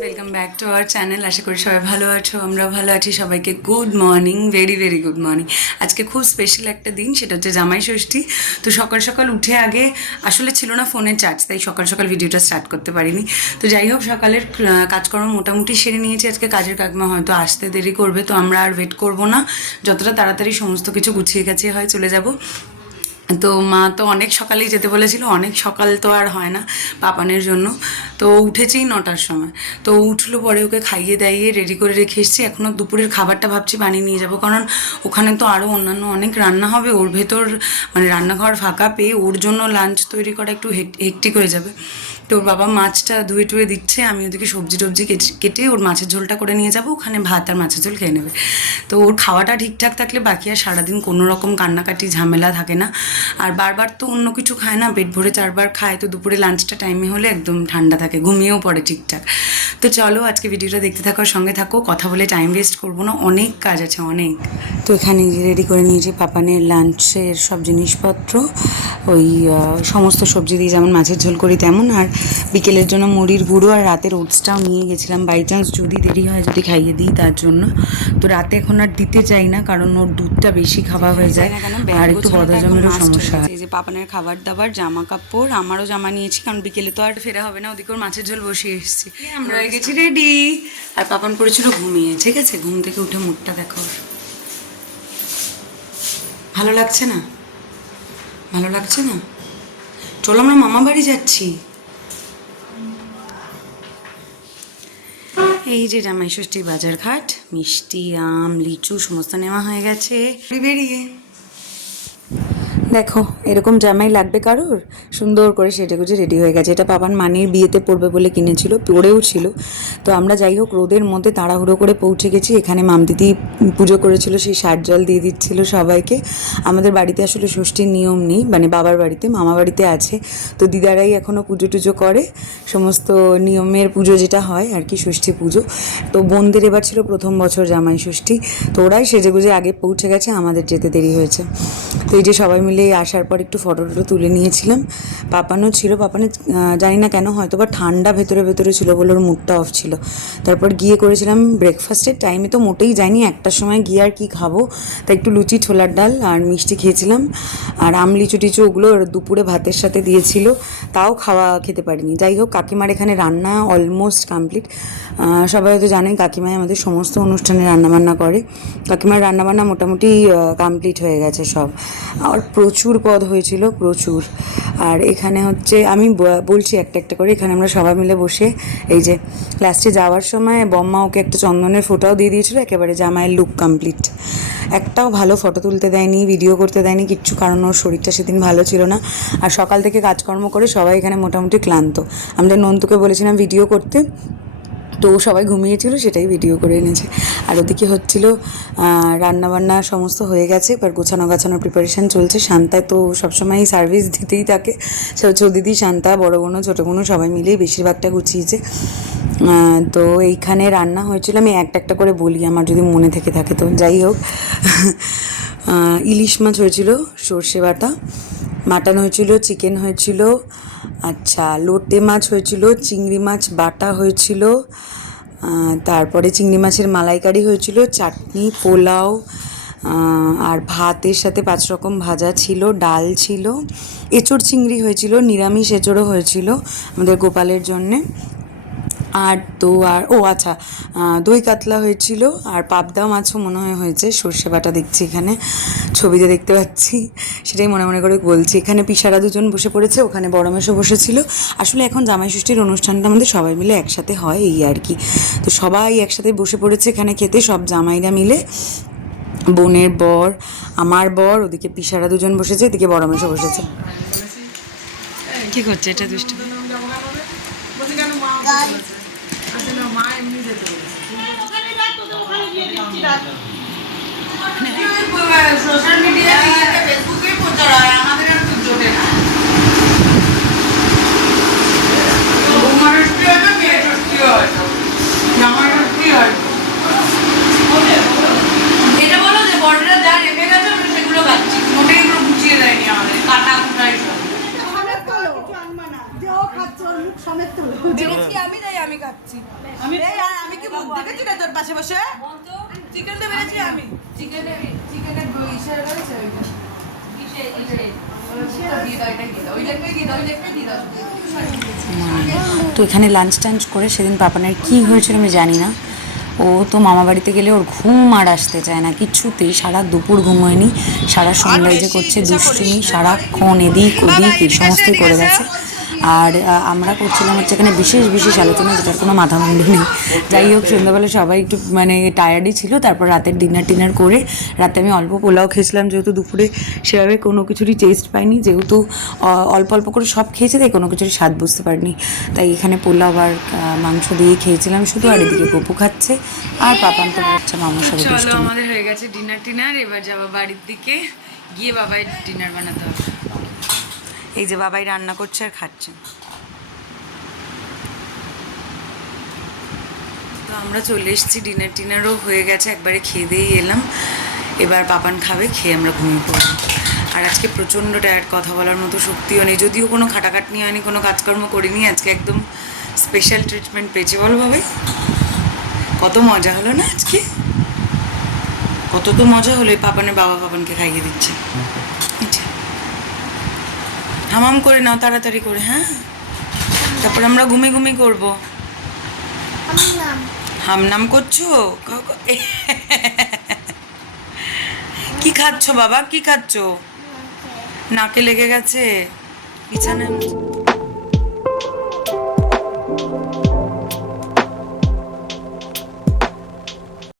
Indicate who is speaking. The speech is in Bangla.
Speaker 1: ওয়েলকাম ব্যাক টু চ্যানেল আশা করি সবাই ভালো আছো, আমরা ভালো আছি। সবাইকে good morning very very good morning আজকে খুব স্পেশাল একটা দিন, সেটা হচ্ছে জামাই ষষ্ঠী। তো সকাল সকাল উঠে আগে আসলে ছিল না ফোনের চার্জ তাই সকাল সকাল ভিডিওটা স্টার্ট করতে পারিনি। তো যাই হোক, সকালের কাজকর্ম মোটামুটি সেরে নিয়েছি। আজকে কাজের কাকমা হয়তো আসতে দেরি করবে, তো আমরা আর ওয়েট করব না। যতটা তাড়াতাড়ি সমস্ত কিছু গুছিয়ে গেছে হয় চলে যাব। তো মা তো অনেক সকালেই যেতে বলেছিল, অনেক সকাল তো আর হয় না পাপানের জন্য। তো উঠেছি নটার সময়। তো উঠল পরে ওকে খাইয়ে দাইয়ে রেডি করে রেখে এসেছি। এখনও দুপুরের খাবারটা ভাবছি বানিয়ে নিয়ে যাব। কারণ ওখানে তো আরও অন্যান্য অনেক রান্না হবে। ওর ভেতর মানে রান্নাঘর ফাঁকা পেয়ে ওর জন্য লাঞ্চ তৈরি করা একটু হেক- হেক্টিক হয়ে যাবে। তো ওর বাবা মাছটা ধুয়ে টুয়ে দিচ্ছে, আমি ওদিকে সবজি টবজি কেটে- কেটে ওর মাছের ঝোলটা করে নিয়ে যাব, ওখানে ভাত আর মাছের ঝোল খেয়ে নেবে। তো ওর খাওয়াটা ঠিকঠাক থাকলে বাকি আর সারাদিন কোনো রকম কান্নাকাটি ঝামেলা থাকে না। আর বারবার তো অন্য কিছু খায় না, পেট ভরে চারবার খায়, তো দুপুরে লাঞ্চটা টাইমে হলে একদম ঠান্ডা থাকে, ঘুমিয়েও পড়ে ঠিকঠাক। তো চলো আজকে ভিডিওটা দেখতে থাকো সঙ্গে থাকো, কথা বলে টাইম ওয়েস্ট করব না, অনেক কাজ আছে, অনেক। তো এখানে রেডি করে নিয়েছি, পাপানের লাঞ্চের সব জিনিসপত্র। ওই সমস্ত সবজি দিয়ে যেমন মাছের ঝোল করি তেমন। আর বিকেলের জন্য মুড়ির গুঁড়ো আর রাতের ওটসটাও নিয়ে গেছিলাম। বাই চান্স যদি দেরি হয় যদি খাইয়ে দিই তার জন্য। তো রাতে এখন আর দিতে চাই না কারণ ওর দুধটা বেশি খাওয়া হয়ে যায়। আর একটু বদহজমেরও সমস্যা। হয় এই যে পাপানের খাবার দাবার জামা কাপড় আমারও জামা নিয়েছি কারণ বিকেলে তো আর ফেরা হবে না ওদিকে ওর মাছের ঝোল বসিয়ে এসেছি। আমরা হয়ে গেছি রেডি আর পাপান পড়েছিল ঘুমিয়ে। ঠিক আছে ঘুম থেকে উঠে মুখটা দেখো। ভালো লাগছে না? ভালো লাগছে না? চলো আমরা মামা বাড়ি যাচ্ছি। এই যে জামাই ষষ্ঠীর বাজার ঘাট মিষ্টি, আম, লিচু, সমস্ত নেওয়া হয়ে গেছে। বেরিয়ে। দেখো, এরকম জামাই লাগবে কারোর? সুন্দর করে সেজে গুজে রেডি হয়ে গেছে। এটা পাপান মানির বিয়েতে পড়বে বলে কিনেছিল, পড়েও ছিল। তো আমরা যাই হোক, রোদের মধ্যে তাড়াহুড়ো করে পৌঁছে গেছি। এখানে মাম দিদি পুজো করেছিল, সেই সার জল দিয়ে দিচ্ছিল সবাইকে। আমাদের বাড়িতে আসলে ষষ্ঠীর নিয়ম নেই মানে বাবার বাড়িতে, মামা বাড়িতে আছে। তো দিদারাই এখনও পুজো টুজো করে। সমস্ত নিয়মের পুজো যেটা হয় আর কি, ষষ্ঠী পুজো। তো বোনদের এবার ছিল প্রথম বছর জামাই ষষ্ঠী। তো ওরাই সেজে গুজে আগে পৌঁছে গেছে, আমাদের যেতে দেরি হয়েছে। তো এই যে সবাই মিলে আসার পর একটু ফটো টটো তুলে নিয়েছিলাম। পাপানো ছিল, পাপানে জানি না কেন, হয়তো বা ঠান্ডা ভেতরে ভেতরে ছিল বলে ওর মুডটা অফ ছিল। তারপর গিয়ে করেছিলাম ব্রেকফাস্টের টাইমে তো মোটেই যাইনি, একটার সময় গিয়ে আর কি খাব। তাই একটু লুচি, ছোলার ডাল আর মিষ্টি খেয়েছিলাম। আর আম, লিচু, টিচু ওগুলো দুপুরে ভাতের সাথে দিয়েছিল, তাও খাওয়া খেতে পারিনি। যাই হোক, কাকিমার এখানে রান্না অলমোস্ট কমপ্লিট সবাই হয়তো জানেন কাকিমাই আমাদের সমস্ত অনুষ্ঠানে রান্নাবান্না করে। কাকিমার রান্নাবান্না মোটামুটি কমপ্লিট হয়ে গেছে সব। আর প্রচুর পদ হয়েছিল, প্রচুর। আর এখানে হচ্ছে আমি বলছি একটা একটা করে, এখানে আমরা সবাই মিলে বসে এই যে লাস্টে যাওয়ার সময় বম্মা ওকে একটা চন্দনের ফোটাও দিয়ে দিয়েছিল, একেবারে জামাইয়ের লুক কমপ্লিট একটাও ভালো ফটো তুলতে দেয়নি ভিডিও করতে দেয়নি, কিচ্ছু কারণ ওর শরীরটা সেদিন ভালো ছিল না। আর সকাল থেকে কাজকর্ম করে সবাই এখানে মোটামুটি ক্লান্ত। আমরা নন্তুকে বলেছিলাম ভিডিও করতে তো সবাই ঘুমিয়েছিল, সেটাই ভিডিও করে এনেছে। আর ওদিকে হচ্ছিল রান্না বান্না সমস্ত হয়ে গেছে, এবার গোছানো গাছানোর প্রিপারেশান চলছে। শান্তায় তো সবসময় সার্ভিস দিতেই থাকে। সে দিদি, শান্তা, বড় বোনও, ছোটো বোনও সবাই মিলেই বেশিরভাগটা গুছিয়েছে। তো এইখানে রান্না হয়েছিল। আমি একটা একটা করে বলি, আমার যদি মনে থেকে থাকে তো। যাই হোক ইলিশ মাছ হয়েছিল, সর্ষে বাটা। মাটন হয়েছিল, চিকেন হয়েছিল আচ্ছা লোটে মাছ হয়েছিল, চিংড়ি মাছ, বাটা হয়েছিল তারপরে চিংড়ি মাছের মালাইকারি হয়েছিল, চাটনি, পোলাও আর ভাতের সাথে পাঁচ রকম ভাজা ছিল, ডাল ছিল, এঁচড় চিংড়ি হয়েছিল, নিরামিষ এঁচড়ও হয়েছিল আমাদের গোপালের জন্যে। আর তো আর, ও আচ্ছা দই কাতলা হয়েছিল আর পাবদা মাছও মনে হয় হয়েছে। সর্ষে বাটা দেখছি এখানে, ছবিতে দেখতে পাচ্ছি, সেটাই মনে মনে করে বলছি। এখানে পিসারা দুজন বসে পড়েছে, ওখানে বড় মেশো বসেছিল। আসলে এখন জামাই ষষ্ঠীর অনুষ্ঠানটা আমাদের সবাই মিলে একসাথে হয় এই আর কি। তো সবাই একসাথে বসে পড়েছে এখানে খেতে, সব জামাইরা মিলে। বোনের বর, আমার বর, ওদিকে পিসারা দুজন বসেছে, এদিকে বড় মেশো বসেছে। কি করছে? এটা দুষ্ট। সোশ্যাল মিডিয়া ফেসবুকে প্রচার হয় আমাদের
Speaker 2: আমি আমি
Speaker 3: আমি কি মুখ দেখেছি না তোর পাশে বসে?
Speaker 2: চিকেন তো বেড়েছি আমি। রয়েছে
Speaker 1: তো এখানে লাঞ্চ টাঞ্চ করে সেদিন পাপানের কি হয়েছিল আমি জানি না। ও তো মামা বাড়িতে গেলে ওর ঘুম আর আসতে চায় না কিচ্ছুতেই সারা দুপুর ঘুমোয়নি সারা সন্ধ্যা এই যে করছে দুষ্টুমি সারাক্ষণ এদিক ওদিক এই সমস্তই করে গেছে আর আমরা করছিলাম হচ্ছে এখানে বিশেষ বিশেষ আলোচনা যেটার কোনো মাথা মুন্ডু নেই। যাই হোক সন্ধ্যাবেলা সবাই একটু মানে টায়ার্ডই ছিল তারপর রাতের ডিনার টিনার করে রাতে আমি অল্প পোলাও খেয়েছিলাম যেহেতু দুপুরে সেভাবে কোনো কিছুরই টেস্ট পাইনি যেহেতু অল্প অল্প করে সব খেয়েছে তাই কোনো কিছুরই স্বাদ বুঝতে পারিনি। তাই এখানে পোলাও আর মাংস দিয়ে খেয়েছিলাম শুধু আর এদিকে গপু খাচ্ছে আর পাপান তো হচ্ছে মামার সাথে
Speaker 2: আমাদের হয়ে গেছে ডিনার টিনার এবার যাব বাড়ির দিকে গিয়ে বাবাই ডিনার বানাতে হবে।
Speaker 1: এই যে বাবাই রান্না করছে আর খাচ্ছে।
Speaker 2: তো আমরা চলে এসেছি ডিনার টিনারও হয়ে গেছে, একবারে খেয়ে দিয়েই এলাম। এবার পাপান খাবে, খেয়ে আমরা ঘুমিয়ে পড়ব আর আজকে প্রচণ্ড টায়ার্ড কথা বলার মতো শক্তিও নেই। যদিও কোনো খাটাখাটনি হয়নি, কোনো কাজকর্ম করিনি, আজকে একদম স্পেশাল ট্রিটমেন্ট পেয়েছি। বলো ভাবে কত মজা হলো না আজকে? কত তো মজা হলো, এই পাপানের বাবা পাপানকে খাইয়ে দিচ্ছে। হামাম করে নাও তাড়াতাড়ি করে হ্যাঁ? তারপর আমরা ঘুমি ঘুমি করব। হামনাম। করছ। কি খাচ্ছ বাবা? কি খাচ্ছ? নাকে। লেগে গেছে? বিছানায়